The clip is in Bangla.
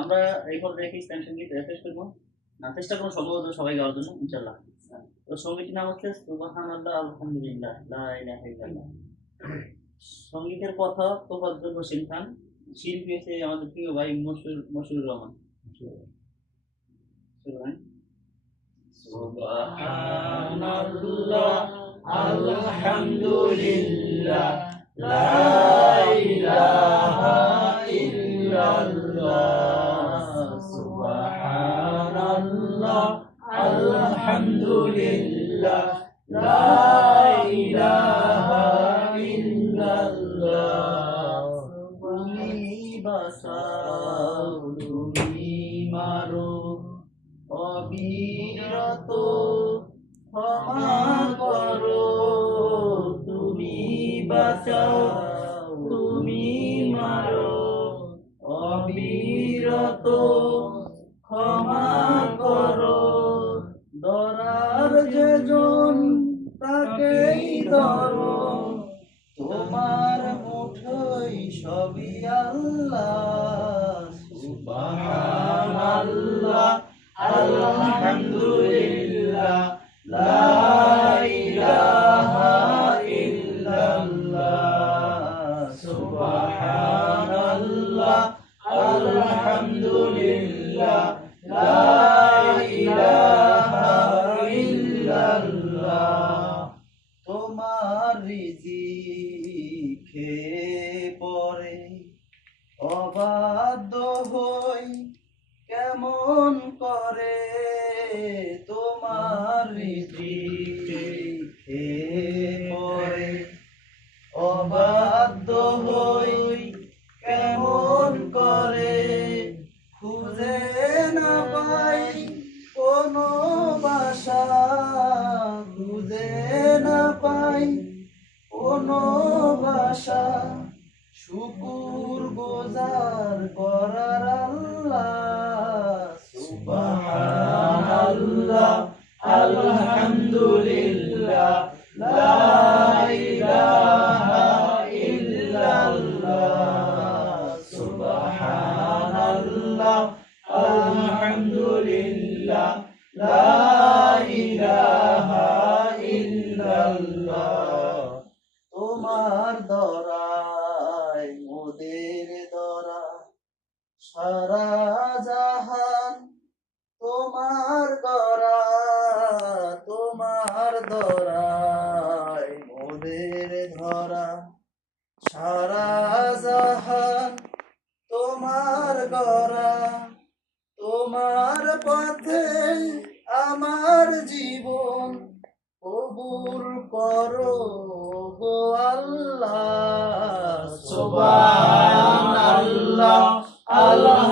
আমরা এই পর্যায়ে কি ইসলাম সংগীত শেষ করব। না চেষ্টা করব সম্ভবত সবাই গাওয়ার জন্য ইনশাল্লাহ তো সঙ্গীতটির নাম হচ্ছে সুবাহান আল্লাহ আলহামদুলিল্লাহ লা ইলাহা ইল্লাল্লাহ। সঙ্গীতের কথা তোফাজ্জল হোসেন খান শিল্পী হচ্ছে আমাদের প্রিয় ভাই মশুর মশুর রহমান। সুবহানাল্লাহ আলহামদুলিল্লাহ লা আলহামদুলিল্লাহ, লা ইলাহা ইল্লাল্লাহ। তুমি বাসাও তুমি মারো অবিরত ক্ষমা করো তুমি বাঁচাও, তুমি মারো, অবিরত ক্ষমা করো। যেজন তাকেই ধরো। করে তোমার পরে অবাধ্য হই কেমন করে খুঁজে না পাই কোনো বাসা, খুঁজে না পাই কোনো বাসা। শুকুর গোজার করার সারা জাহান তোমার গরা তোমার দরায় মোদের ধরা। সারা জাহান তোমার গরা তোমার পথে আমার জীবন কবুল করো গো আল্লাহ। সুবহানাল্লাহ